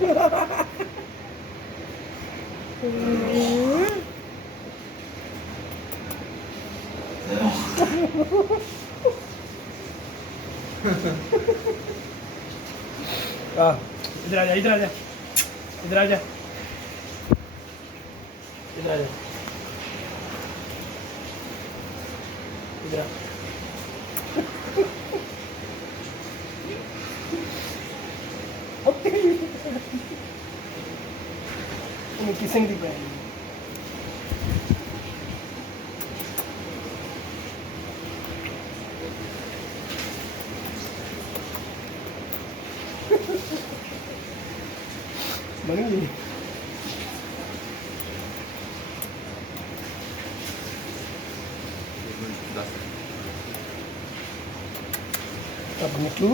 इधर आ जा, इधर आ जा, इधर आ जा, इधर आ जा, इधर आ। किसिंग दी पैन बनी जी। अब निकलू